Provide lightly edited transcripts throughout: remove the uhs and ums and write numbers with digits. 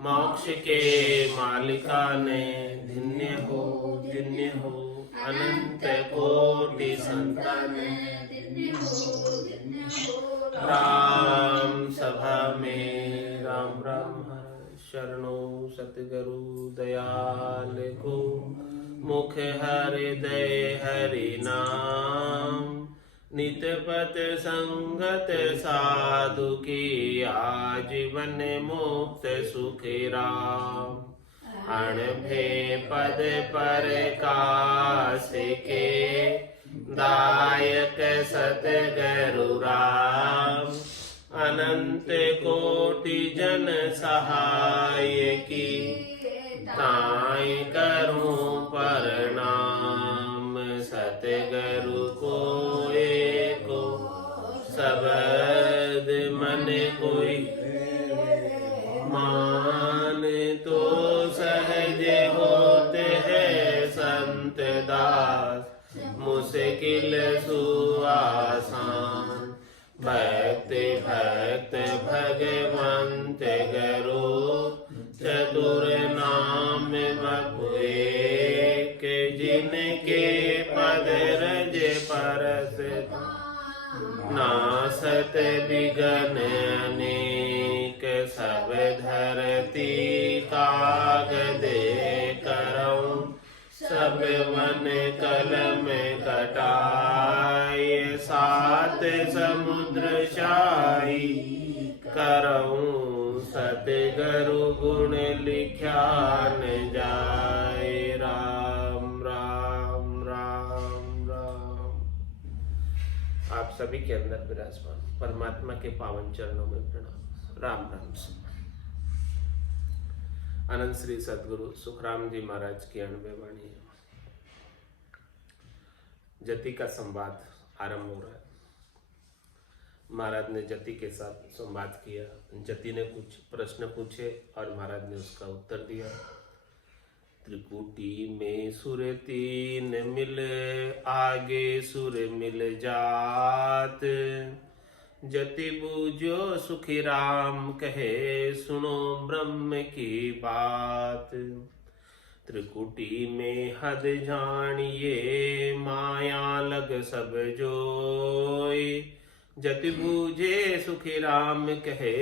मोक्ष के मालिका ने धन्य हो अनंत कोटि संतान राम सभा में राम राम हर शरणो सतगुरु दयाल को मुख हृदय हरि नाम नित पत संगत साधु की आजीवन मुक्त सुखी राम अणभे पद पर काश के दायक सतगुरु राम अनंत कोटि जन सहाय की ताई करूं प्रणाम सतगुरु को एको शब्द मन कोई मान तो सहज होते हैं संत दास मुश्किल सुआसान भक्त भक्त भगवंत गुरु चतुर नाम बपुए के जिनके पद रज परस नासत विघ्न अनेक सब धरती कागद करऊं सब वन कलम कटाए सात समुद्र शाही करऊं सतगुरु गुण लिख्या न जाए राम राम राम राम। आप सभी के अंदर विराजमान परमात्मा के पावन चरणों में प्रणाम। राम राम। अनंत श्री सदगुरु सुखराम जी महाराज की अणुव्य वाणी है। जति का संवाद आरंभ हो रहा है। महाराज ने जति के साथ संवाद किया। जति ने कुछ प्रश्न पूछे और महाराज ने उसका उत्तर दिया। त्रिकुटी में सुर तीन मिले आगे सुर मिल जात जति बूझो सुखी राम कहे सुनो ब्रह्म की बात। त्रिकुटी में हद जानिए माया लग सब जोय जति बूझे सुखी राम कहे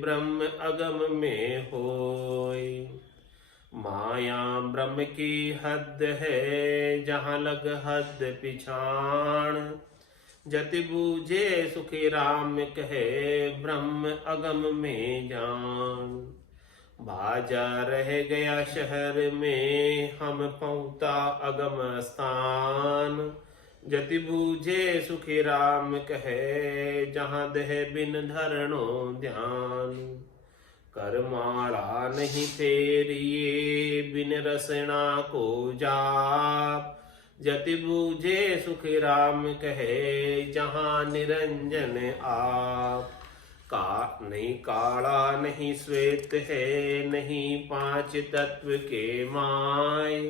ब्रह्म अगम में होय। माया ब्रह्म की हद है जहाँ लग हद पिछाण जति बूझे सुखी राम कहे ब्रह्म अगम में जान। बाजा रह गया शहर में हम पहुँचा अगम स्थान जति बूझे सुखी राम कहे जहाँ देह बिन धरणो ध्यान। कर माला नहीं फेरिए बिन रसना को जाप जति बूझे सुखी राम कहे जहाँ निरंजन आप। का नहीं काला नहीं श्वेत है नहीं पांच तत्व के माय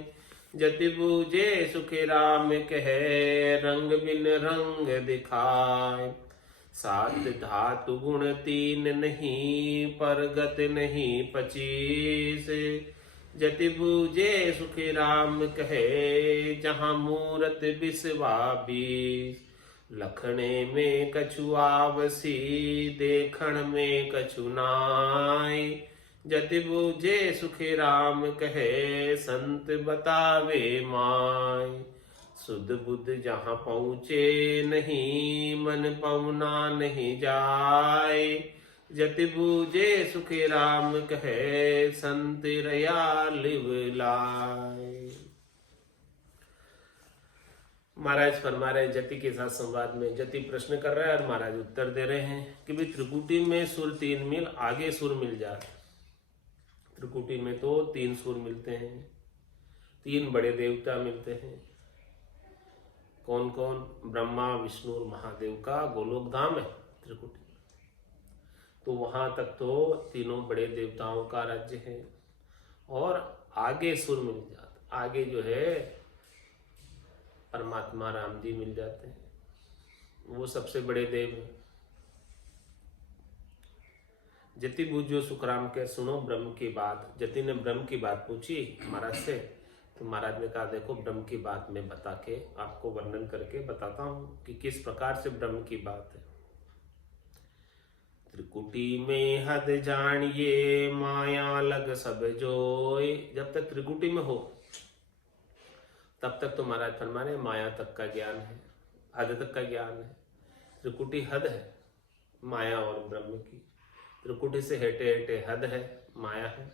जति बूझे सुखी राम कहे रंग बिन रंग दिखाए। सात धातु गुण तीन नहीं परगत नहीं 25 जति बूझे सुखी राम कहे जहाँ मूरत बिस्वा 20। लखने में कछु आवसी देखण में कछु नाय जति बूझे सुखी राम कहे संत बतावे माय। सुध बुद्ध जहाँ पहुँचे नहीं मन पहुना नहीं जाए जति बूझे सुखी राम कहे संत रया लिव लाए। महाराज फरमा रहे जति के साथ संवाद में। जति प्रश्न कर रहा है और महाराज उत्तर दे रहे हैं कि भाई त्रिकुटी में सुर 3 मील आगे सुर मिल जाए। त्रिकुटी में तो 3 सुर मिलते हैं, 3 बड़े देवता मिलते हैं। कौन कौन? ब्रह्मा विष्णु और महादेव का गोलोक धाम है त्रिकुटी। तो वहां तक तो तीनों बड़े देवताओं का राज्य है और आगे सुर मिल जाते। आगे जो है परमात्मा राम जी मिल जाते हैं, वो सबसे बड़े देव हैं। जति बूझो सुखराम के सुनो ब्रह्म की बात। जति ने ब्रह्म की बात पूछी महाराज से, तो महाराज ने कहा देखो ब्रह्म की बात मैं बता के आपको वर्णन करके बताता हूँ कि किस प्रकार से ब्रह्म की बात है। त्रिकुटी में हद जानिए माया लग सब जोय। जब तक त्रिकुटी में हो तब तक तो महाराज फरमाने माया तक का ज्ञान है, हद तक का ज्ञान है। त्रिकुटी हद है माया और ब्रह्म की। त्रिकुटी से हेटे हेटे हद है, माया है,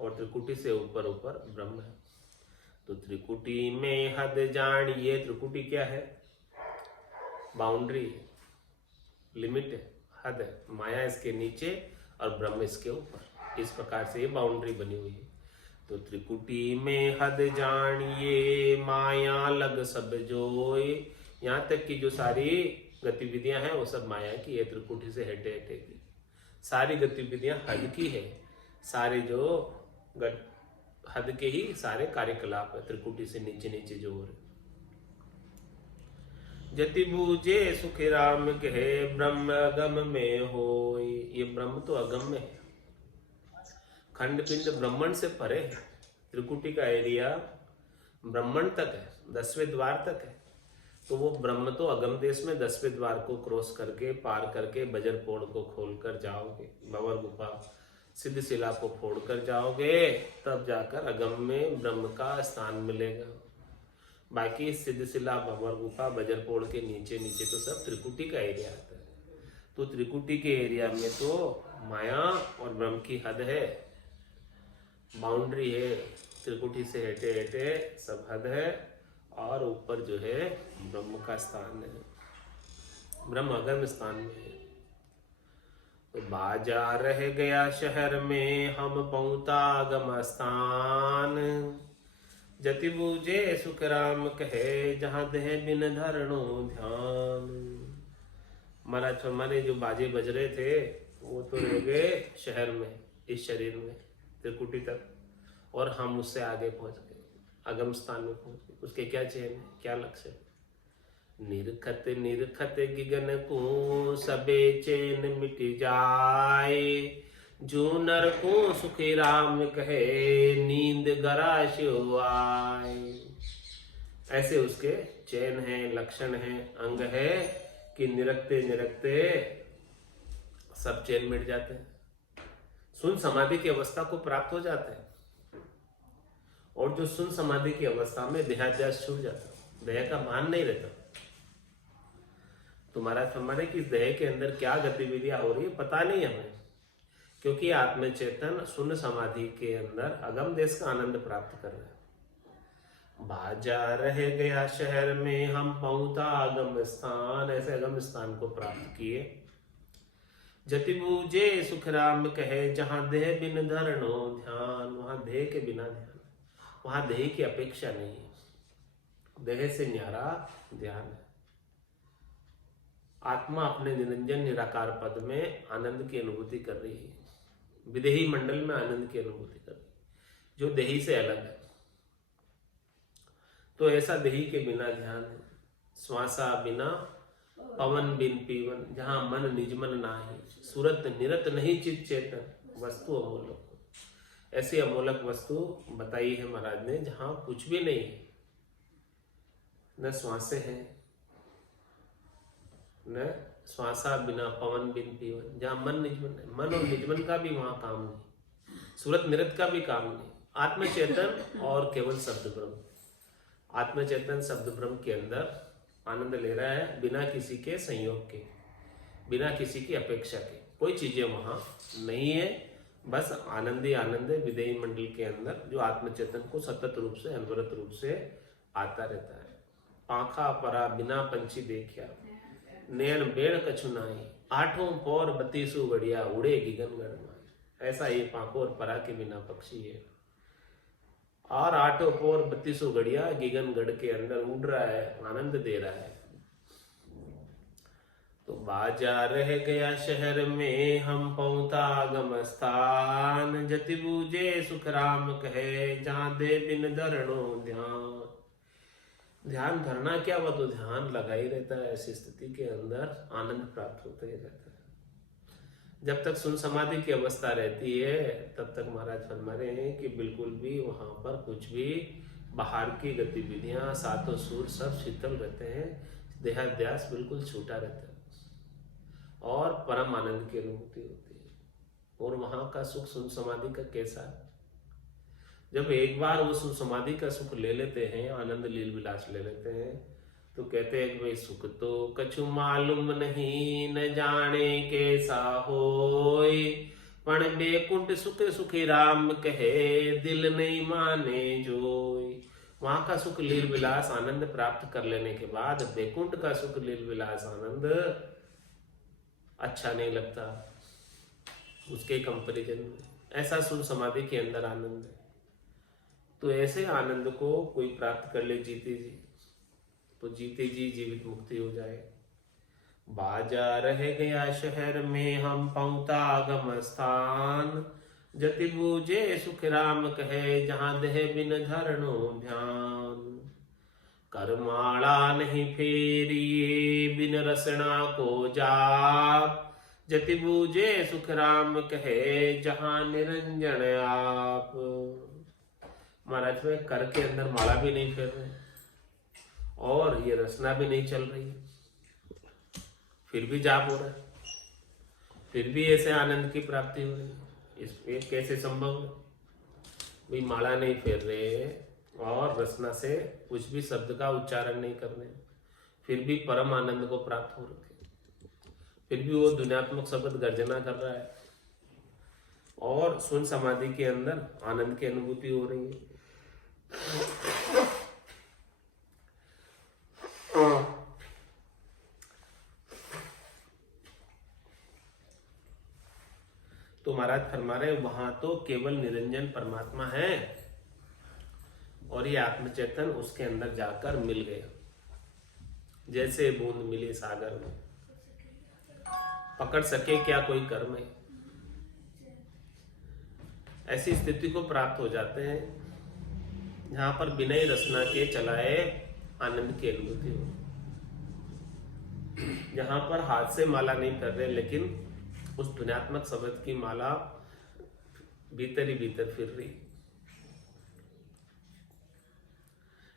और त्रिकुटी से ऊपर ऊपर ब्रह्म है। तो त्रिकुटी में हद जानिए। त्रिकुटी क्या है? बाउंड्री है, लिमिट है, हद है। माया इसके नीचे और ब्रह्म इसके ऊपर, इस प्रकार से ये बाउंड्री बनी हुई है। तो त्रिकुटी में हद जानिए माया लग सब जोय। यहाँ तक कि जो सारी गतिविधियां हैं वो सब माया की है, त्रिकुटी से हेटे हेटे की सारी गतिविधियां हद की है। सारे जो हद के ही सारे कार्यकलाप है, त्रिकुटी से नीचे नीचे जो हो रहे। जति बूझे सुख राम कहे ब्रह्म अगम में हो। ये ब्रह्म तो अगम में है, खंड पिंड ब्रह्मण से परे है। त्रिकुटी का एरिया ब्रह्मण तक है, 10वें द्वार तक है। तो वो ब्रह्म तो अगम देश में 10वें द्वार को क्रॉस करके पार करके बजर पोड़ को खोलकर जाओगे, भंवर गुफा सिद्धशिला को फोड़कर जाओगे, तब जाकर अगम में ब्रह्म का स्थान मिलेगा। बाकी सिद्धशिला भंवर गुफा बजर पोड़ के नीचे नीचे तो सब त्रिकुटी का एरिया आता है। तो त्रिकुटी के एरिया में तो माया और ब्रह्म की हद है, बाउंड्री है। त्रिकुटी से हेटे हेटे सब हद है, और ऊपर जो है ब्रह्म का स्थान है, ब्रह्म अगम स्थान में है। तो बाजा रह गया शहर में हम पहुंचा अगम स्थान। जति बूझे सुख राम कहे जहां देह बिन धरणो ध्यान। महाराज हमारे जो बाजे बज रहे थे वो तो रह गए शहर में, इस शरीर में त्रिकुटी तक, और हम उससे आगे पहुंच गए, अगम स्थान में पहुंच गए। उसके क्या चैन है, क्या लक्ष्य है? निरखत निरखत गिगन को सबे चैन मिट जाए। जो नर को सुखी राम कहे नींद गराशो आए। ऐसे उसके चैन है, लक्षण है, अंग है कि निरखते निरखते सब चैन मिट जाते हैं, सुन समाधि की अवस्था को प्राप्त हो जाते हैं। और जो सुन समाधि की अवस्था में देहाध्यास छूट जाता, देह का भान नहीं रहता। तुम्हारा फरमाने कि इस देह के अंदर क्या गतिविधियां हो रही है पता नहीं हमें, क्योंकि आत्म चेतन शून्य समाधि के अंदर अगम देश का आनंद प्राप्त कर रहे हैं। बाजा रह गया शहर में हम पहुंचा अगम स्थान। ऐसे अगम स्थान को प्राप्त किए। जति बूझे सुख राम कहे जहां देह बिन धरणो ध्यान। वहां देह के बिना ध्यान, वहां देह की अपेक्षा नहीं है, देह से न्यारा ध्यान है। आत्मा अपने निरंजन निराकार पद में आनंद की अनुभूति कर रही है, विदेही मंडल में आनंद की अनुभूति कर रही है, जो देही से अलग है। तो ऐसा देही के बिना ध्यान है। श्वासा बिना पवन बिन पीवन, जहां मन निजमन नाही। सूरत निरत नहीं चित चेतन वस्तु अमोलक। ऐसी अमोलक वस्तु बताई है महाराज ने, जहां कुछ भी नहीं है, न श्वासे है, न श्वासा बिना पवन बिन पीवन, जहां मन निजमन है। मन और निजमन का भी वहां काम नहीं, सूरत निरत का भी काम नहीं। आत्मचेतन और केवल शब्द ब्रह्म, आत्मचेतन शब्द ब्रह्म के अंदर आनंद ले रहा है, बिना किसी के संयोग के, बिना किसी की अपेक्षा के। कोई चीजें वहां नहीं है, बस आनंद ही आनंद है विदेही मंडल के अंदर, जो आत्मचेतन को सतत रूप से अनवरत रूप से आता रहता है। आंखा परा बिना पंछी देखा, नयन बेण कछु नाई। आठों पौर 32 बढ़िया उड़े गिगन गढ़ माई। ऐसा ये पांखों और परा के बिना पक्षी है, और आठों पौर 32 गढ़िया गिगन गढ़ के अंदर उड़ रहा है, आनंद दे रहा है। तो बाजा रह गया शहर में हम पहुंचा अगम स्थान। जति बूझे सुख राम कहे जहां दे बिन धरणो ध्यान। ध्यान धरना क्या हुआ, तो ध्यान लगा ही रहता है। ऐसी स्थिति के अंदर आनंद प्राप्त होता ही रहता है। जब तक सुन समाधि की अवस्था रहती है तब तक महाराज फरमा रहे हैं कि बिल्कुल भी वहां पर कुछ भी बाहर की गतिविधियां, सातों सुर सब शीतल रहते हैं, देहाध्यास बिल्कुल छूटा रहता है और परम आनंद की अनुभूति होती है। और वहां का सुख सुन समाधि का कैसा है? जब एक बार वो सुन समाधि का सुख ले लेते हैं, आनंद लील विलास ले लेते हैं, तो कहते हैं कि भाई सुख तो कछु मालूम नहीं, न जाने कैसा होय, पण बेकुंठ सुख सुखी राम कहे, दिल नहीं माने जोय। वहां का सुख लील विलास आनंद प्राप्त कर लेने के बाद बैकुंठ का सुख लील विलास आनंद अच्छा नहीं लगता उसके कंपैरिजन में। ऐसा सुन समाधि के अंदर आनंद है। तो ऐसे आनंद को कोई प्राप्त कर ले जीते जी, तो जीते जी जीवित मुक्ति हो जाए। बाजा रह गया शहर में हम पहुंचा गम स्थान, जति बूझे सुख राम कहे, जहां देह बिन धरणो ध्यान। करमाला नहीं फेरिए बिन रसना को जाप, जति बूझे सुख राम कहे, जहां निरंजन आप। महाराज में कर के अंदर माला भी नहीं फेर रहे और ये रचना भी नहीं चल रही, फिर भी जाप हो रहा है, फिर भी ऐसे आनंद की प्राप्ति हो रही है। इसमें कैसे संभव है? भाई माला नहीं फेर रहे और रचना से कुछ भी शब्द का उच्चारण नहीं कर रहे, फिर भी परम आनंद को प्राप्त हो रखे, फिर भी वो दुनियात्मक शब्द गर्जना कर रहा है और सुन समाधि के अंदर आनंद की अनुभूति हो रही है। तो महाराज फरमा रहे वहां तो केवल निरंजन परमात्मा है और ये आत्मचेतन उसके अंदर जाकर मिल गया, जैसे बूंद मिली सागर में। पकड़ सके क्या कोई कर्म है? ऐसी स्थिति को प्राप्त हो जाते हैं जहां पर बिना ही रचना के चलाए आनंद की अनुभूति हो, जहां पर हाथ से माला नहीं कर रहे लेकिन उस धुन्यात्मक शब्द की माला भीतर ही भीतर फिर रही।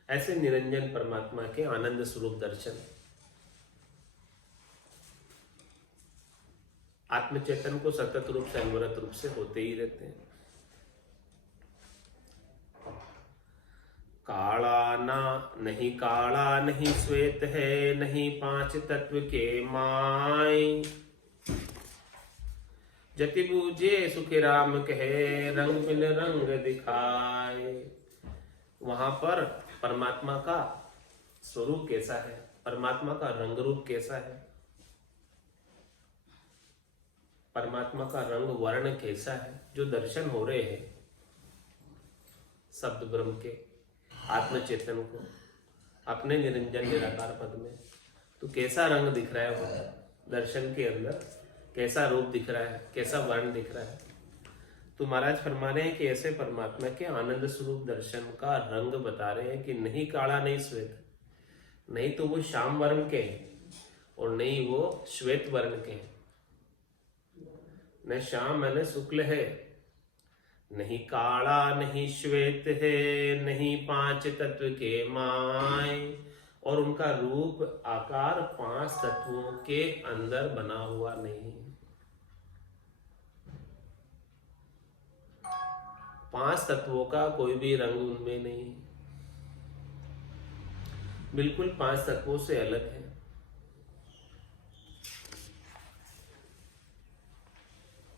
ऐसे निरंजन परमात्मा के आनंद स्वरूप दर्शन आत्मचेतन को सतत रूप से अनवरत रूप से होते ही रहते हैं। काला नहीं श्वेत है, नहीं पांच तत्व के माय, जति बूझे सुख राम कहे, रंग बिन रंग दिखाए। वहां पर परमात्मा का स्वरूप कैसा है, परमात्मा का रंग रूप कैसा है, परमात्मा का रंग वर्ण कैसा है, जो दर्शन हो रहे हैं शब्द ब्रह्म के आत्मचेतन को अपने निरंजन निराकार पद में, तो कैसा रंग दिख रहा है वो दर्शन के अंदर, कैसा रूप दिख रहा है, कैसा वर्ण दिख रहा है। तो महाराज फरमा रहे हैं कि ऐसे परमात्मा के आनंद स्वरूप दर्शन का रंग बता रहे हैं कि नहीं काला नहीं श्वेत, नहीं तो वो श्याम वर्ण के और नहीं वो श्वेत वर्ण के, न श्याम न शुक्ल है, नहीं काला नहीं श्वेत है, नहीं पांच तत्व के माय, और उनका रूप आकार पांच तत्वों के अंदर बना हुआ नहीं। पांच तत्वों का कोई भी रंग उनमें नहीं, बिल्कुल पांच तत्वों से अलग है।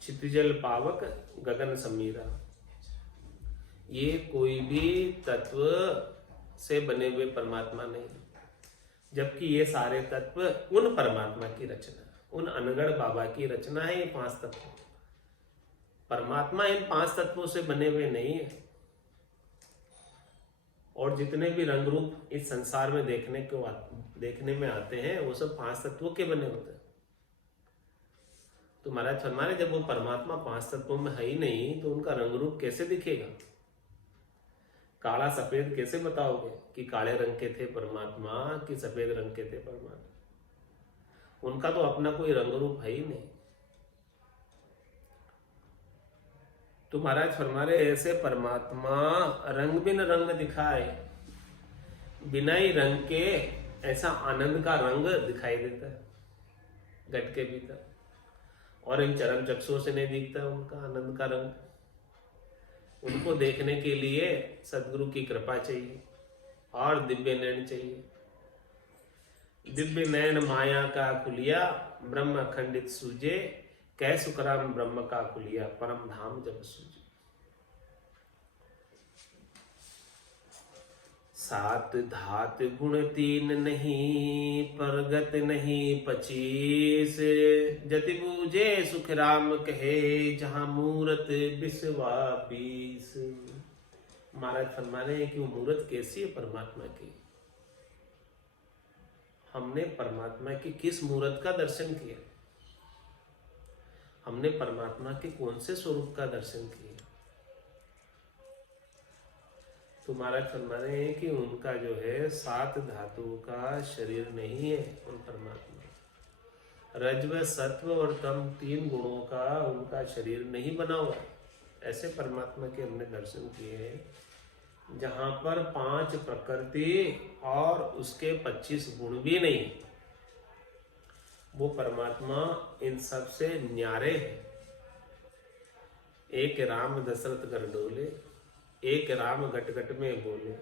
क्षितिजल पावक गगन समीरा, ये कोई भी तत्व से बने हुए परमात्मा नहीं, जबकि ये सारे तत्व उन परमात्मा की रचना, उन अनगढ़ बाबा की रचना है। ये पांच तत्व, परमात्मा इन पांच तत्वों से बने हुए नहीं है। और जितने भी रंग रूप इस संसार में देखने में आते हैं वो सब पांच तत्वों के बने होते हैं। तो महाराज फरमा रहे जब वो परमात्मा पांच तत्वों में है ही नहीं तो उनका रंग रूप कैसे दिखेगा? काला सफेद कैसे बताओगे कि काले रंग के थे परमात्मा कि सफेद रंग के थे परमात्मा? उनका तो अपना कोई रंग रूप है ही नहीं। तो महाराज फरमा रहे ऐसे परमात्मा रंग बिन रंग दिखाए, बिना ही रंग के ऐसा आनंद का रंग दिखाई देता है घट के भीतर, और इन चरम चक्षुओं से नहीं दिखता उनका आनंद का रंग। उनको देखने के लिए सदगुरु की कृपा चाहिए और दिव्य नयन चाहिए। दिव्य नयन माया का खुलिया, ब्रह्म अखंडित सूझे, कै सुखराम ब्रह्म का खुलिया, परम धाम जब सूझे। सात धात गुण तीन नहीं, परगत नहीं 25, जति बूझे सुख राम कहे, जहां मूरत बिसवा 20। महाराज फरमा रहे हैं कि वो मूरत कैसी है परमात्मा की। हमने परमात्मा की किस मूरत का दर्शन किया, हमने परमात्मा के कौन से स्वरूप का दर्शन किया। तो महाराज फरमा रहे हैं कि उनका जो है 7 धातुओं का शरीर नहीं है। उन परमात्मा रज्व सत्व और तम 3 गुणों का उनका शरीर नहीं बना हुआ। ऐसे परमात्मा के हमने दर्शन किए हैं जहां पर 5 प्रकृति और उसके 25 गुण भी नहीं। वो परमात्मा इन सब से न्यारे है। एक राम दशरथ कर डोले, एक राम घट घट में बोले,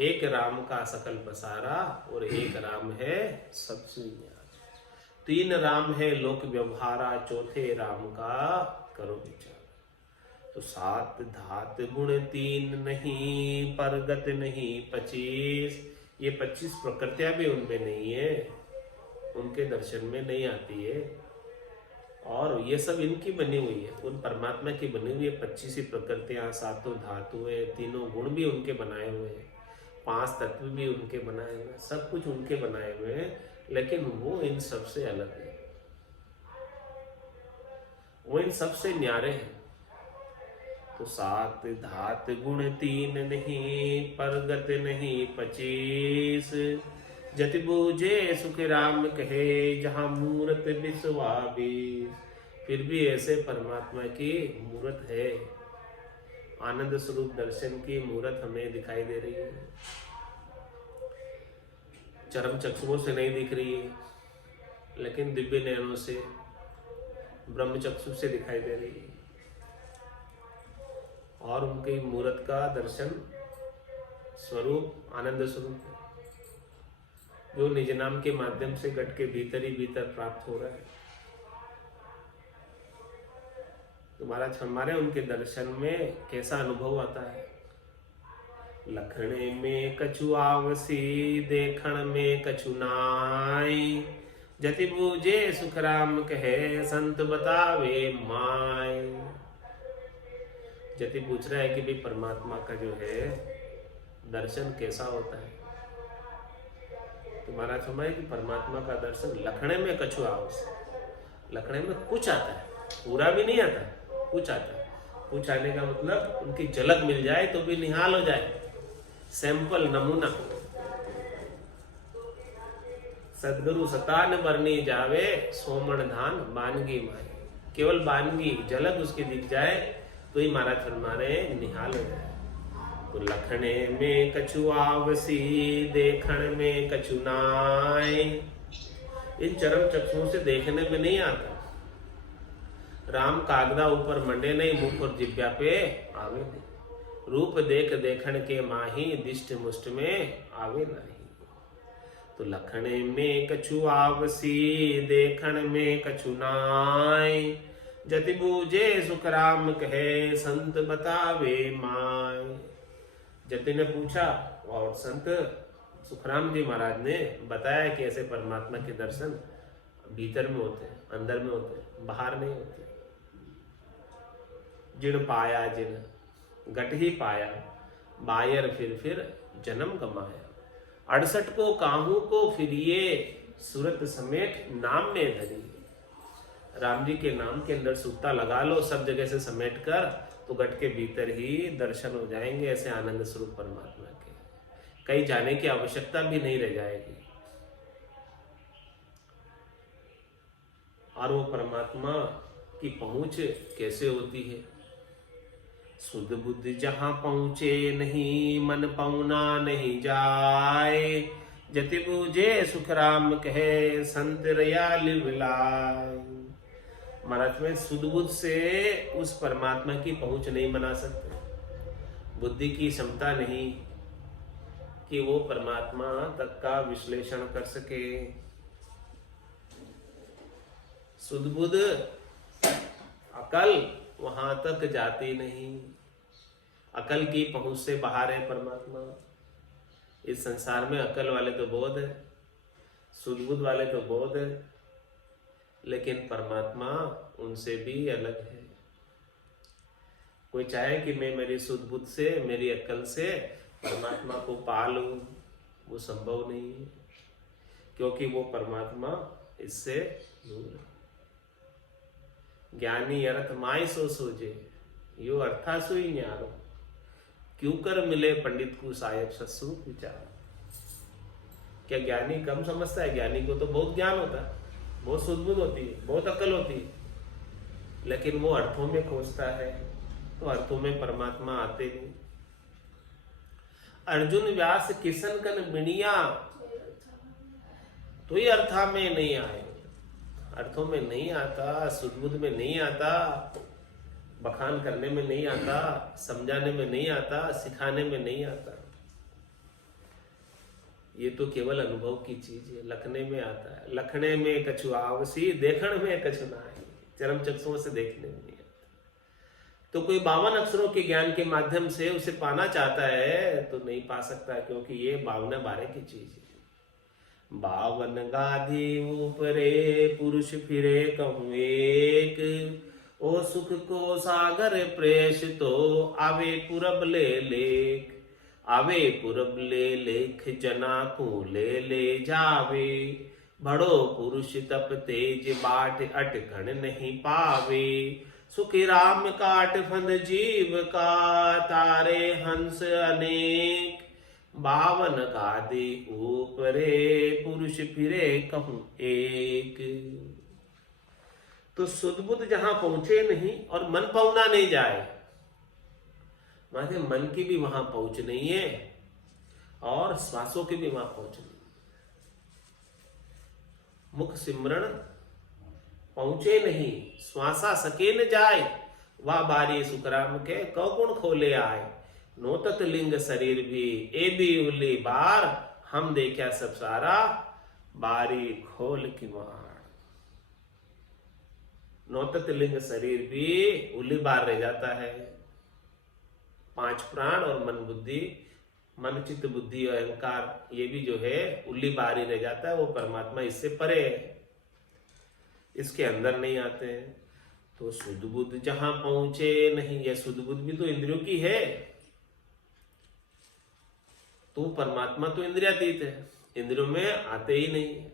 एक राम का सकल पसारा, और एक राम है सबसे न्यारा। 3 राम है लोक व्यवहारा, चौथे राम का करो विचार। तो 7 धात गुण 3 नहीं, परगत नहीं 25। ये 25 प्रकृतियां भी उनमें नहीं है, उनके दर्शन में नहीं आती है। और ये सब इनकी बनी हुई है, उन परमात्मा की बनी हुई है 25 ही प्रकृतियां, 7 धातुएं, 3 गुण भी उनके बनाए हुए हैं, 5 तत्व भी उनके बनाए हुए हैं, सब कुछ उनके बनाए हुए हैं। लेकिन वो इन सबसे अलग है, वो इन सबसे न्यारे हैं। तो 7 धात गुण 3 नहीं, परगत नहीं 25, जति बूझे सुख राम कहे, जहां मूरत बिसवा 20। फिर भी ऐसे परमात्मा की मूरत है, आनंद स्वरूप दर्शन की मूरत हमें दिखाई दे रही है। चरम चक्षुओं से नहीं दिख रही है, लेकिन दिव्य नयनों से, ब्रह्म चक्षु से दिखाई दे रही है। और उनकी मूरत का दर्शन स्वरूप आनंद स्वरूप है, जो निज नाम के माध्यम से घट के भीतर ही भीतर प्राप्त हो रहा है। तो महाराज हमारे उनके दर्शन में कैसा अनुभव आता है। लखने में कछु आवसी, देखण में कछु नाई, जति बूझे सुख राम कहे, संत बतावे माय। जति पूछ रहा है कि भाई परमात्मा का जो है दर्शन कैसा होता है। तो महाराज फरमाए कि परमात्मा का दर्शन लखने में कछु आवसी, लखने में कुछ आता है, पूरा भी नहीं आता, कुछ आता है। कुछ आने का मतलब उनकी झलक मिल जाए तो भी निहाल हो जाए, सैंपल नमूना। सदगुरु सतान बरनी जावे, सोमण धान बानगी माए। केवल बानगी झलक उसकी दिख जाए तो ही महाराज फरमा रहे निहाल हो जाए। तो लखने में कछु आवसी, देखण में कछु नाय। इन चरम चक्षुओं से देखने में नहीं आता। राम कागदा ऊपर मंडे नहीं, मुख और जिब्या पे आवे नहीं। रूप देख देखण के माही, दिष्ट मुष्ट में आवे नहीं। तो लखने में कछु आवसी, देखण में कछु नाय, जति बूझे सुख राम कहे, संत बतावे माय। जति ने पूछा और संत सुखराम जी महाराज ने बताया कि ऐसे परमात्मा के दर्शन भीतर में होते हैं, अंदर में होते हैं, बाहर नहीं होते। जिन पाया जिन घट ही पाया, बायर फिर जन्म गमाया। 68 को काहू को फिरिए, सूरत समेत नाम में धरी। राम जी के नाम के अंदर सूता लगा लो सब जगह से समेट कर, तो घट के भीतर ही दर्शन हो जाएंगे ऐसे आनंद स्वरूप परमात्मा के। कहीं जाने की आवश्यकता भी नहीं रह जाएगी। और वो परमात्मा की पहुंच कैसे होती है, सुध बुद्धि जहाँ पहुँचे नहीं, मन पौना नहीं जाए। जति बूझे सुख राम कहे, संत रया लिवलाय। महाराज में सुध बुद्ध से उस परमात्मा की पहुंच नहीं बना सकते, बुद्धि की क्षमता नहीं कि वो परमात्मा तक का विश्लेषण कर सके। सुध बुद्ध अकल वहां तक जाती नहीं, अकल की पहुंच से बाहर है परमात्मा। इस संसार में अकल वाले तो बहुत है, सुध बुद्ध वाले तो बहुत है, लेकिन परमात्मा उनसे भी अलग है। कोई चाहे कि मैं मेरी सुध बुद्ध से, मेरी अक्ल से परमात्मा को पा लूं, वो संभव नहीं है, क्योंकि वो परमात्मा इससे दूर है। ज्ञानी अर्थ माय सो सोजे, यो अर्था सुई न्यारो, क्यों कर मिले पंडित को साहेब सत्सु विचार। क्या ज्ञानी कम समझता है? ज्ञानी को तो बहुत ज्ञान होता है, बहुत सुध-बुद्ध होती है, बहुत अकल होती है, लेकिन वो अर्थों में खोजता है, तो अर्थों में परमात्मा आते नहीं। अर्जुन व्यास किशन कन बिनिया, तो ये अर्था में नहीं आए, अर्थों में नहीं आता, सुध-बुद्ध में नहीं आता, बखान करने में नहीं आता, समझाने में नहीं आता, सिखाने में नहीं आता। ये तो केवल अनुभव की चीज है, लखने में आता है। लखने में कछु आवसी, देखण में कछु ना है, चरम चक्षुओं से देखने में नहीं आता। तो कोई 52 अक्षरों के ज्ञान के माध्यम से उसे पाना चाहता है तो नहीं पा सकता, क्योंकि ये 52 की चीज है। 52 गाधी ऊपरे पुरुष फिरे कहूँ एक, ओ सुख को सागर प्रेष तो आवे पुरब ले लेख। आवे पुरब ले लेख जना को ले जावे, बड़ो पुरुष तप तेज बाट अटकन नहीं पावे। सुखी राम काट फंद जीव का, तारे हंस अनेक। 52 गादी ऊपरे पुरुष फिरे कहूँ एक। तो सुध बुद्ध जहां पहुंचे नहीं और मन पौना नहीं जाए, माने मन की भी वहां पहुंच नहीं है और श्वासों की भी वहां पहुंच नहीं। मुख सिमरण पहुंचे नहीं, श्वासा सके न जाए। वह बारी सुखराम के कौन खोले आए। नोतत लिंग शरीर भी ए भी उल्ली बार, हम देखा सब सारा बारी खोल की मार। नौतत लिंग शरीर भी उल्ली बार रह जाता है। 5 प्राण और मन बुद्धि, मन चित्त बुद्धि और अहंकार, ये भी जो है उल्ली बार ही रह जाता है। वो परमात्मा इससे परे है, इसके अंदर नहीं आते हैं। तो सुध बुद्ध जहां पहुंचे नहीं, यह सुध बुद्ध भी तो इंद्रियों की है, तो परमात्मा तो इंद्रियातीत है, इंद्रियों में आते ही नहीं।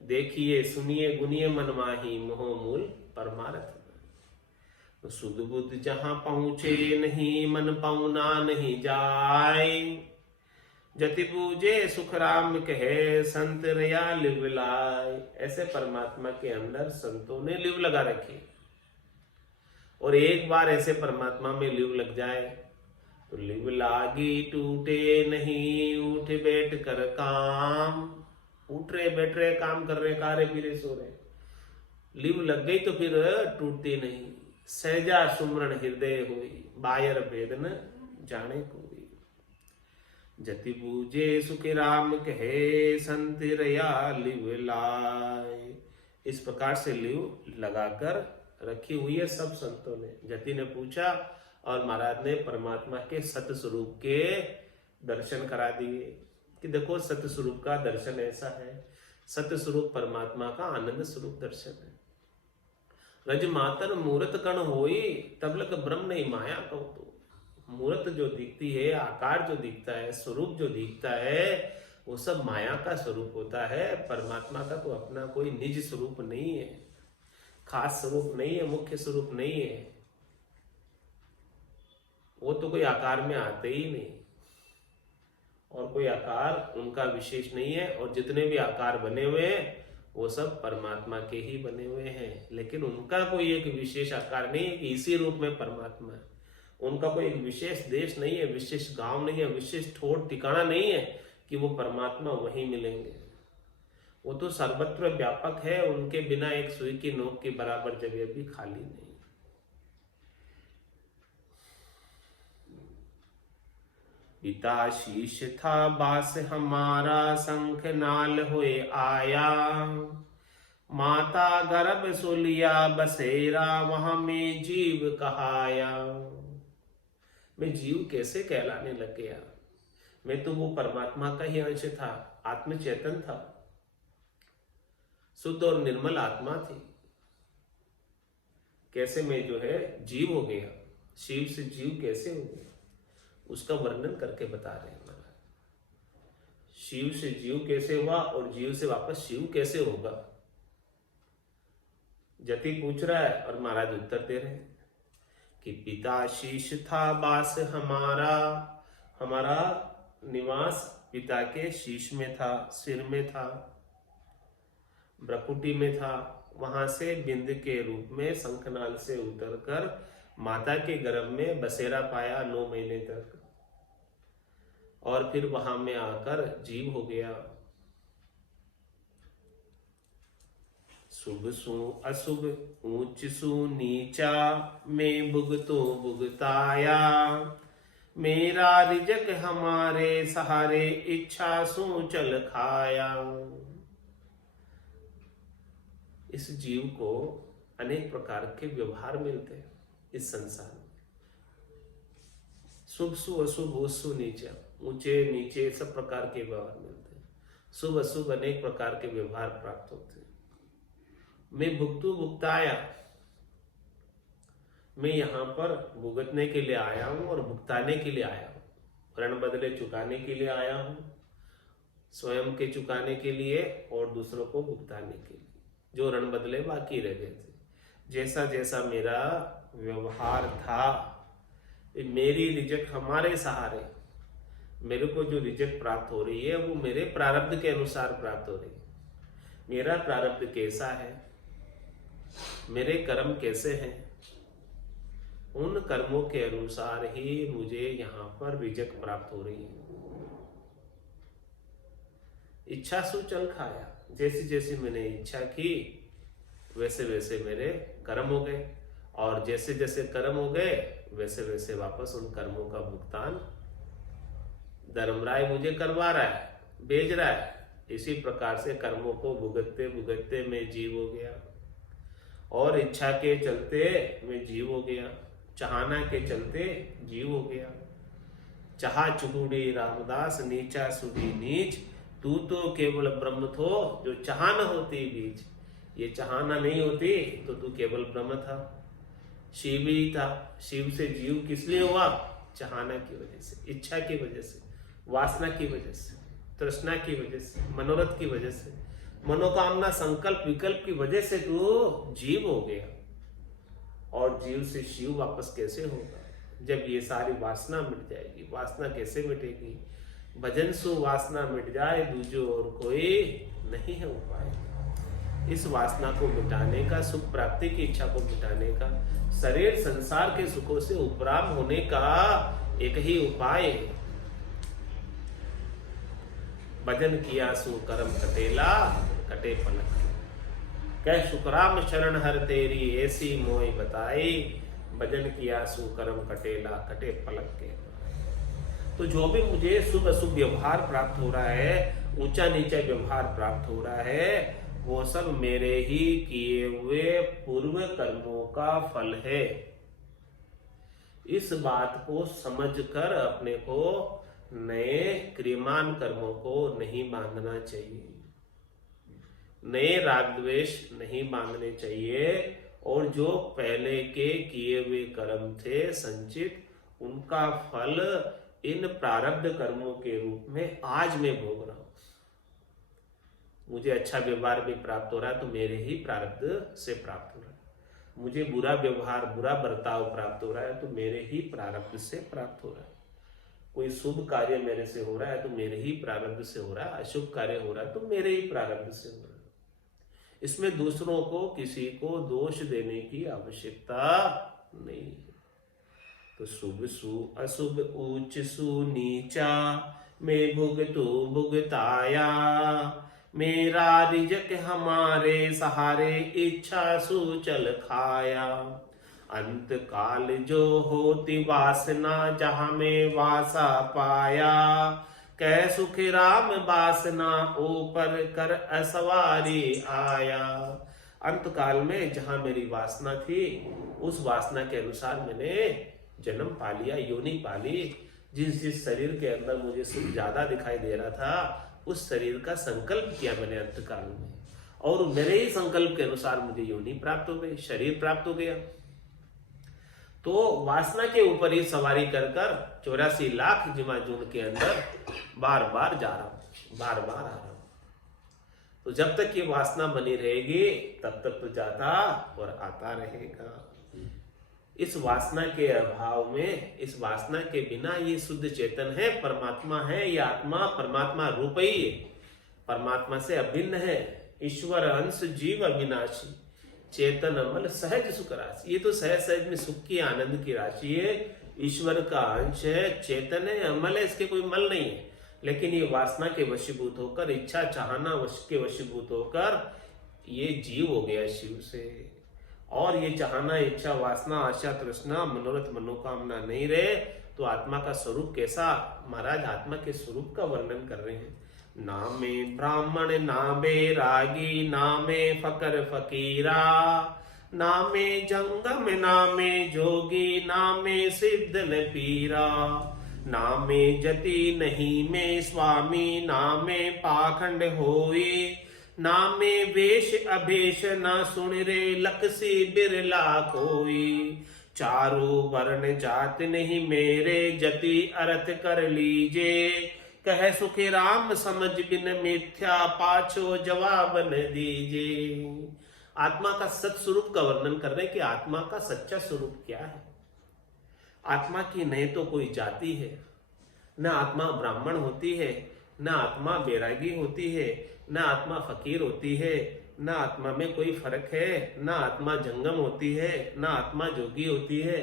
देखिए सुनिए गुनिए मन माही, मोह मूल परमारथ। तो सुध बुद्ध जहां पहुंचे नहीं, मन पौना नहीं जाए। जति पूजे सुख राम कहे, संत रया लिव लाय। ऐसे परमात्मा के अंदर संतों ने लिव लगा रखी, और एक बार ऐसे परमात्मा में लिव लग जाए तो लिव लागी टूटे नहीं। उठ बैठ कर काम, उठ रहे बैठ रहे काम कर रहे, खा रहे पी रहे सो रहे, लिव लग गई तो फिर टूटती नहीं। सहजा सुमरण हृदय हुई, बायर भेद न जाने कोई। जति बूझे सुख राम कहे, संत रया लिव लाय। इस प्रकार से लिव लगाकर रखी हुई है सब संतों ने। जति ने पूछा और महाराज ने परमात्मा के सत्य स्वरूप के दर्शन करा दिए कि देखो सत्य स्वरूप का दर्शन ऐसा है। सत्य स्वरूप परमात्मा का आनंद स्वरूप दर्शन है। रज मातर मूर्त कण होई, तबलक ब्रह्म नहीं माया कहो तो। मूर्त जो दिखती है, आकार जो दिखता है, स्वरूप जो दिखता है, वो सब माया का स्वरूप होता है। परमात्मा का तो अपना कोई निज स्वरूप नहीं है, खास स्वरूप नहीं है, मुख्य स्वरूप नहीं है। वो तो कोई आकार में आते ही नहीं, और कोई आकार उनका विशेष नहीं है। और जितने भी आकार बने हुए हैं वो सब परमात्मा के ही बने हुए हैं, लेकिन उनका कोई एक विशेष आकार नहीं है कि इसी रूप में परमात्मा है। उनका कोई एक विशेष देश नहीं है, विशेष गांव नहीं है, विशेष ठोर ठिकाना नहीं है कि वो परमात्मा वहीं मिलेंगे। वो तो सर्वत्र व्यापक है, उनके बिना एक सुई की नोक के बराबर जगह भी खाली नहीं। पिता शीश था बास हमारा, शंख नाल हुए आया, माता गर्भ सुलिया बसेरा, वहां में जीव कहाया। मैं जीव कैसे कहलाने लग गया? मैं तो वो परमात्मा का ही अंश था, आत्म चेतन था, शुद्ध और निर्मल आत्मा थी। कैसे मैं जो है जीव हो गया? शिव से जीव कैसे हो गया? उसका वर्णन करके बता रहे हैं महाराज। शिव से जीव कैसे हुआ और जीव से वापस शिव कैसे होगा? जति पूछ रहा है और महाराज उत्तर दे रहे हैं कि पिता शीश था बास हमारा, हमारा निवास पिता के शीश में था, सिर में था, ब्रकुटी में था। वहां से बिंद के रूप में शंखनाल से उतरकर माता के गर्भ में बसेरा पाया 9 महीने तक, और फिर वहां में आकर जीव हो गया। शुभ सु अशुभ, ऊंच सु नीचा, में भुगतो भुगताया, मेरा रिजक हमारे सहारे, इच्छा सु चल खाया। इस जीव को अनेक प्रकार के व्यवहार मिलते हैं इस संसार में। शुभ सु अशुभ, ऊंच सु नीचा, ऊंचे नीचे सब प्रकार के व्यवहार मिलते हैं। शुभ अशुभ अनेक प्रकार के व्यवहार प्राप्त होते हैं। मैं भुगतू भुगताया, मैं यहाँ पर भुगतने के लिए आया हूं और भुगताने के लिए आया हूं। ऋण बदले चुकाने के लिए आया हूं, स्वयं के चुकाने के लिए और दूसरों को भुगताने के लिए, जो ऋण बदले बाकी रह गए थे। जैसा जैसा मेरा व्यवहार था, मेरी रिजक हमारे सहारे, मेरे को जो रिजक प्राप्त हो रही है वो मेरे प्रारब्ध के अनुसार प्राप्त हो रही है। मेरा प्रारब्ध कैसा है, मेरे कर्म कैसे हैं, उन कर्मों के अनुसार ही मुझे यहाँ पर रिजक प्राप्त हो रही है। इच्छा सु चल खाया, जैसी जैसी मैंने इच्छा की वैसे वैसे मेरे कर्म हो गए, और जैसे जैसे कर्म हो गए वैसे वैसे वापस उन कर्मों का भुगतान धर्मराय मुझे करवा रहा है, भेज रहा है। इसी प्रकार से कर्मों को भुगतते भुगतते मैं जीव हो गया, और इच्छा के चलते मैं जीव हो गया, चाहना के चलते जीव हो गया। चाहा चुगुड़ी रामदास, नीचा सुधी नीच, तू तो केवल ब्रह्म थो, जो चाहना होती बीच। ये चाहना नहीं होती तो तू केवल ब्रह्म था, शिव ही था। शिव से जीव किस लिए हुआ? चाहना की वजह से, इच्छा की वजह से, वासना की वजह से, तृष्णा की वजह से, मनोरथ की वजह से, मनोकामना संकल्प विकल्प की वजह से तू जीव हो गया। और जीव से शिव वापस कैसे होगा जब ये सारी वासना मिट जाएगी? वासना कैसे मिटेगी? भजन सु वासना मिट जाए, दूजो और कोई नहीं है उपाय। इस वासना को मिटाने का, सुख प्राप्ति की इच्छा को मिटाने का, शरीर संसार के सुखों से उपराम होने का एक ही उपाय है। भजन किया सु कर्म कटेला, कटे पलक। कह सुखराम शरण हर तेरी, ऐसी मोई बताई। भजन किया सु कर्म कटेला, कटे पलक के। तो जो भी मुझे शुभ अशुभ व्यवहार प्राप्त हो रहा है, ऊंचा नीचा व्यवहार प्राप्त हो रहा है, वो सब मेरे ही किए हुए पूर्व कर्मों का फल है। इस बात को समझकर अपने को नए क्रियमान कर्मों को नहीं बांधना चाहिए, नए राग द्वेष नहीं बांधने चाहिए, और जो पहले के किए हुए कर्म थे संचित, उनका फल इन प्रारब्ध कर्मों के रूप में आज मैं भोग रहा हूं। मुझे अच्छा व्यवहार भी प्राप्त हो रहा है तो मेरे ही प्रारब्ध से प्राप्त हो रहा है। मुझे बुरा व्यवहार, बुरा बर्ताव प्राप्त हो रहा है तो मेरे ही प्रारब्ध से प्राप्त हो रहा है। कोई शुभ कार्य मेरे से हो रहा है तो मेरे ही प्रारब्ध से हो रहा है, अशुभ कार्य हो रहा है तो मेरे ही प्रारब्ध से हो रहा है। इसमें दूसरों को, किसी को दोष देने की आवश्यकता नहीं है। तो शुभ सु अशुभ ऊंच सु नीचा, मैं भुगतू भुगताया, मेरा रिजक हमारे सहारे, इच्छा सु चल खाया। अंत काल जो होती वासना, जहाँ में वासा पाया, कह सुख राम वासना, ऊपर कर असवारी आया। अंत काल में जहाँ मेरी वासना थी, उस वासना के अनुसार मैंने जन्म पा लिया, योनि पा ली। जिस जिस शरीर के अंदर मुझे सुख ज्यादा दिखाई दे रहा था, उस शरीर का संकल्प किया मैंने अंत काल में, और मेरे ही संकल्प के अनुसार मुझे योनि प्राप्त हो गई, शरीर प्राप्त हो गया। तो वासना के ऊपर ही सवारी कर कर 84 लाख जिमाजून के अंदर बार बार जा रहा हूं, बार बार आ रहा हूं। तो जब तक ये वासना बनी रहेगी, तब तक तो जाता और आता रहेगा। इस वासना के अभाव में, इस वासना के बिना ये शुद्ध चेतन है, परमात्मा है। ये आत्मा परमात्मा रूप ही है, परमात्मा से अभिन्न है। ईश्वर अंश जीव अविनाशी, चेतन अमल सहज सुख राशि। ये तो सहज सहज में सुख की आनंद की राशि है। ईश्वर का अंश है, चेतन है, अमल है, इसके कोई मल नहीं है। लेकिन ये वासना के वशीभूत होकर, इच्छा चाहना के वशीभूत होकर ये जीव हो गया शिव से। और ये चाहना, इच्छा, वासना, आशा, तृष्णा, मनोरथ, मनोकामना नहीं रहे, तो आत्मा का स्वरूप कैसा? महाराज आत्मा के स्वरूप का वर्णन कर रहे हैं। नामे ब्राह्मण नामे रागी, नामे फकर फकीरा, नामे जंगम नामे जोगी, नामे सिद्ध न पीरा, नामे जति नहीं में स्वामी, नामे पाखंड होई, नामे वेश अभेश न सुन रे, लखसी बिरला कोई, चारों वर्ण जात नहीं मेरे, जति अर्थ कर लीजे, कह सुख राम समझ बिन मिथ्या, पाछो जवाब न दीजे। आत्मा का सत स्वरूप का वर्णन कर रहे कि आत्मा का सच्चा स्वरूप क्या है। आत्मा की न तो कोई जाति है, न आत्मा ब्राह्मण होती है, न आत्मा बैरागी होती है, न आत्मा फकीर होती है, न आत्मा में कोई फर्क है, न आत्मा जंगम होती है, न आत्मा जोगी होती है,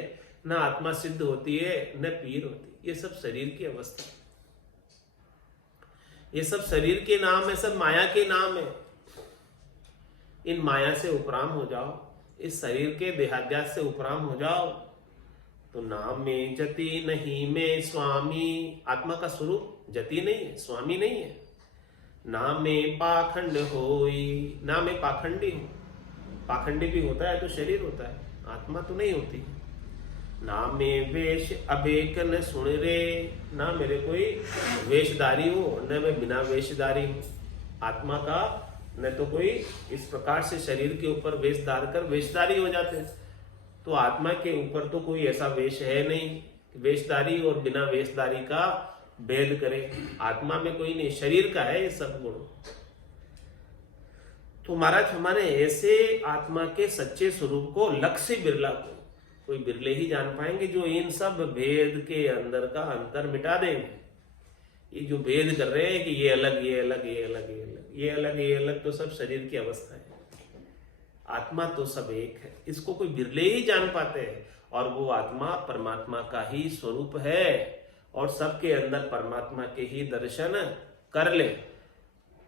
न आत्मा सिद्ध होती है, न पीर होती है। ये सब शरीर की अवस्था, ये सब शरीर के नाम है, सब माया के नाम है। इन माया से उपराम हो जाओ, इस शरीर के देहाध्यास से उपराम हो जाओ, तो नाम में जति नहीं में स्वामी। आत्मा का स्वरूप जति नहीं है, स्वामी नहीं है। नाम में पाखंड होई, नाम में पाखंडी हो, पाखंडी भी होता है तो शरीर होता है, आत्मा तो नहीं होती। नाम में वेश अभेक न सुन रे, ना मेरे कोई वेशधारी हो, न मैं बिना वेशधारी हूं। आत्मा का न तो कोई इस प्रकार से शरीर के ऊपर वेश धार कर वेशधारी हो जाते हैं, तो आत्मा के ऊपर तो कोई ऐसा वेश है नहीं, वेशधारी और बिना वेशधारी का भेद करे। आत्मा में कोई नहीं, शरीर का है ये सब गुण। तो महाराज हमारे ऐसे आत्मा के सच्चे स्वरूप को लक्ष्य बिरला को कोई बिरले ही जान पाएंगे, जो इन सब भेद के अंदर का अंतर मिटा देंगे। ये जो भेद कर रहे हैं कि ये अलग, ये अलग, ये अलग, ये अलग, ये अलग, ये अलग, तो सब शरीर की अवस्था है। आत्मा तो सब एक है, इसको कोई बिरले ही जान पाते हैं। और वो आत्मा परमात्मा का ही स्वरूप है, और सबके अंदर परमात्मा के ही दर्शन कर ले,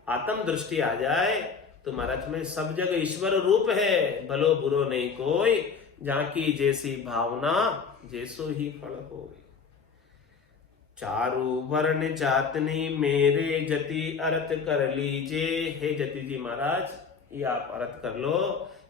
आत्म दृष्टि आ जाए तो महाराज में सब जगह ईश्वर रूप है। भलो बुरो नहीं कोई, जाकी जैसी भावना जैसो ही फल हो। चारों वर्ण जातनी मेरे, जति अर्थ कर लीजे। हे जति जी महाराज, ये आप अर्थ कर लो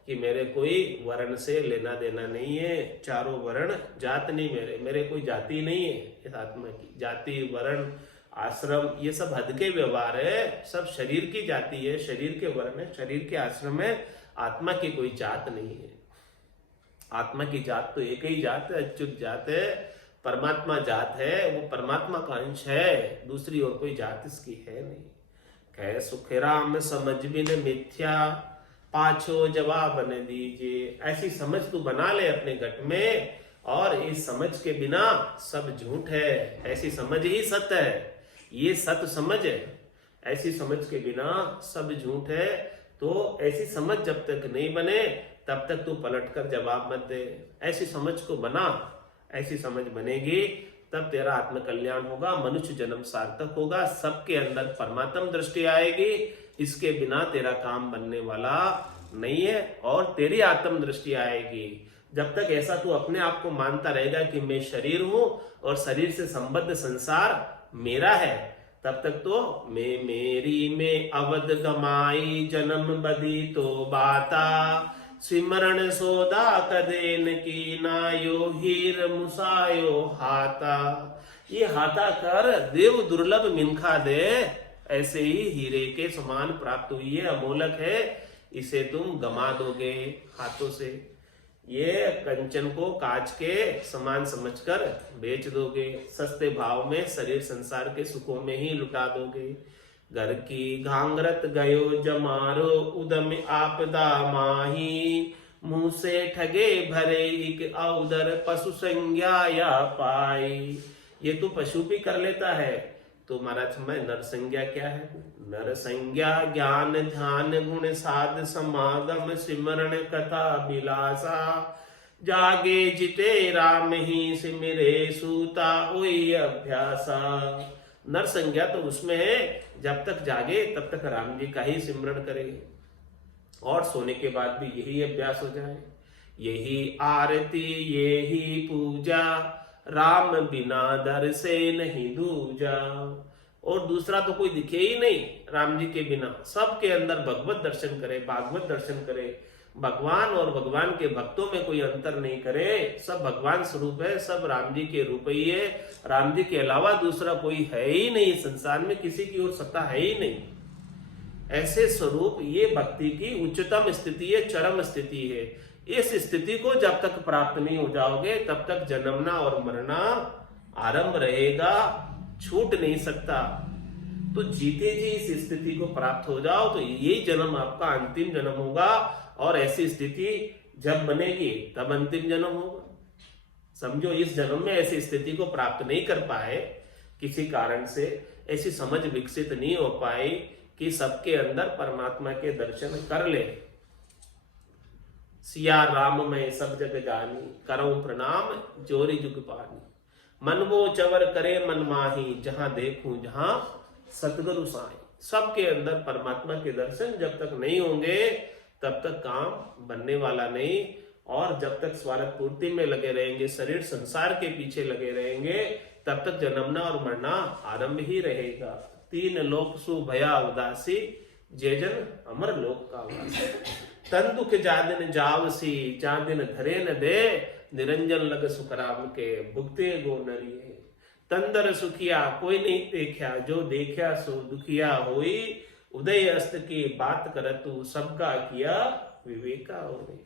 कि मेरे कोई वर्ण से लेना देना नहीं है। चारों वर्ण जात नहीं मेरे, मेरे कोई जाति नहीं है। इस आत्मा की जाति, वर्ण, आश्रम ये सब हद के व्यवहार है, सब शरीर की जाति है, शरीर के वर्ण है, शरीर के आश्रम है। आत्मा की कोई जात नहीं है। आत्मा की जात तो एक ही जात है, अच्युत जात है, परमात्मा जात है, वो परमात्मा का अंश है, दूसरी और कोई जात इसकी है नहीं। कह सुख राम समझ बिन मिथ्या, पाछो जवाब न दीजिए। ऐसी समझ तू बना ले अपने घट में, और इस समझ के बिना सब झूठ है, ऐसी समझ ही सत्य है। ये सत्य समझ है, ऐसी समझ के बिना सब झूठ है। तो ऐसी समझ जब तक नहीं बने तब तक तू पलट कर जवाब मत दे। ऐसी समझ को बना, ऐसी समझ बनेगी तब तेरा आत्म कल्याण होगा, मनुष्य जन्म सार्थक होगा, सबके अंदर परमात्म दृष्टि आएगी। इसके बिना तेरा काम बनने वाला नहीं है। और तेरी आत्म दृष्टि आएगी जब तक ऐसा तू अपने आप को मानता रहेगा कि मैं शरीर हूं और शरीर से संबद्ध संसार मेरा है, तब तक तो मैं मेरी में अवध गमाई जन्म बदी तो बाता सिमरण सोदा कदेन की नायो हीर मुसायो हाथा। ये हाथा कर देव दुर्लभ मिनखा दे, ऐसे ही हीरे के समान प्राप्त हुई है, अमोलक है, इसे तुम गमा दोगे हाथों से। ये कंचन को कांच के समान समझकर बेच दोगे, सस्ते भाव में शरीर संसार के सुखों में ही लुटा दोगे। घर की घांगरत गयो जमारो उदम आपदा माही, मुंह से ठगे भरे एक औदर पशु संज्ञा या पाई। ये तू पशु भी कर लेता है तो महाराज मैं नर संज्ञा क्या है? नर संज्ञा ज्ञान ध्यान गुण साध समागम सिमरण कथा बिलासा, जागे जिते राम ही सिमरे सूता ओई अभ्यासा। नर संज्ञा तो उसमें है जब तक जागे तब तक राम जी का ही सिमरण करे और सोने के बाद भी यही अभ्यास हो जाए। यही आरती यही पूजा राम बिना दर से नहीं दूजा। और दूसरा तो कोई दिखे ही नहीं राम जी के बिना, सबके अंदर भगवत दर्शन करे, भागवत दर्शन करे, भगवान और भगवान के भक्तों में कोई अंतर नहीं करे, सब भगवान स्वरूप है, सब राम जी के रूप ही है। राम जी के अलावा दूसरा कोई है ही नहीं संसार में, किसी की और सत्ता है ही नहीं। ऐसे स्वरूप ये भक्ति की उच्चतम स्थिति है, चरम स्थिति है। इस स्थिति को जब तक प्राप्त नहीं हो जाओगे तब तक जन्मना और मरना आरंभ रहेगा, छूट नहीं सकता। तो जीते जी इस स्थिति को प्राप्त हो जाओ तो यही जन्म आपका अंतिम जन्म होगा। और ऐसी स्थिति जब बनेगी तब अंतिम जन्म होगा। समझो इस जन्म में ऐसी स्थिति को प्राप्त नहीं कर पाए, किसी कारण से ऐसी समझ विकसित नहीं हो पाई कि सबके अंदर परमात्मा के दर्शन कर ले। सिया राम में सब जग जानी, करऊं प्रणाम जोरी जुग पानी। मन वो चवर करे मन माही, जहां देखूं जहां सतगुरु साईं। सबके अंदर परमात्मा के दर्शन जब तक नहीं होंगे तब तक काम बनने वाला नहीं। और जब तक स्वार्थ पूर्ति में लगे रहेंगे, शरीर संसार के पीछे लगे रहेंगे, तब तक जन्मना और मरना आरंभ ही रहेगा। तीन लोक सु भया उदासी, जे जन अमर लोक का वासी। तन दुख जादिन जावसी, जादिन धरे न दे, निरंजन लग सुखराम के भुगते गो नरिये। तंदर सुखिया कोई नहीं देखा, जो देखा सो दुखिया होई। उदय अस्त की बात करतु, सबका किया विवेका होई।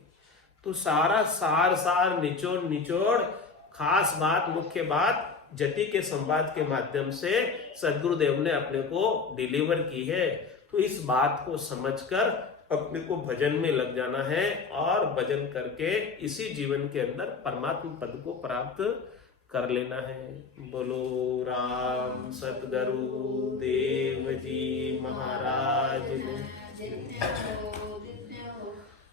तो सारा सार निचोड़ खास बात, मुख्य बात जति के संवाद के माध्यम से सदगुरुदेव ने अपने को डिलीवर की है। तो इस बात को समझकर अपने को भजन में लग जाना है और भजन करके इसी जीवन के अंदर परमात्मा पद को प्राप्त कर लेना है। बोलो राम सतगुरु देव जी महाराज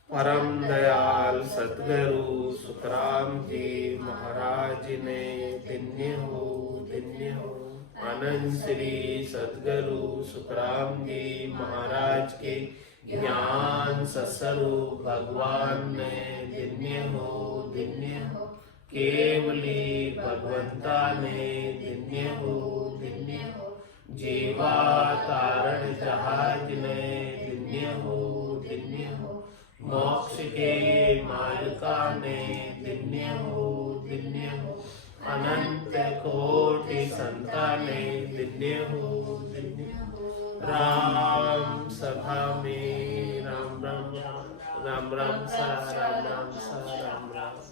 परम दयाल सतगुरु सुखराम जी महाराज ने धन्य हो धन्य हो। आनंद श्री सतगुरु सुखराम जी महाराज के ज्ञान सत्स्वरूप भगवान ने धन्य हो धन्य हो। केवली भगवंता ने धन्य हो धन्य हो। जीवा तारण जहाज ने धन्य हो धन्य हो। मोक्ष के मालिका ने धन्य हो धन्य हो। अनंत कोटि संता ने धन्य हो धन्य हो। राम सभा में राम राम राम राम राम सा राम राम सा राम राम।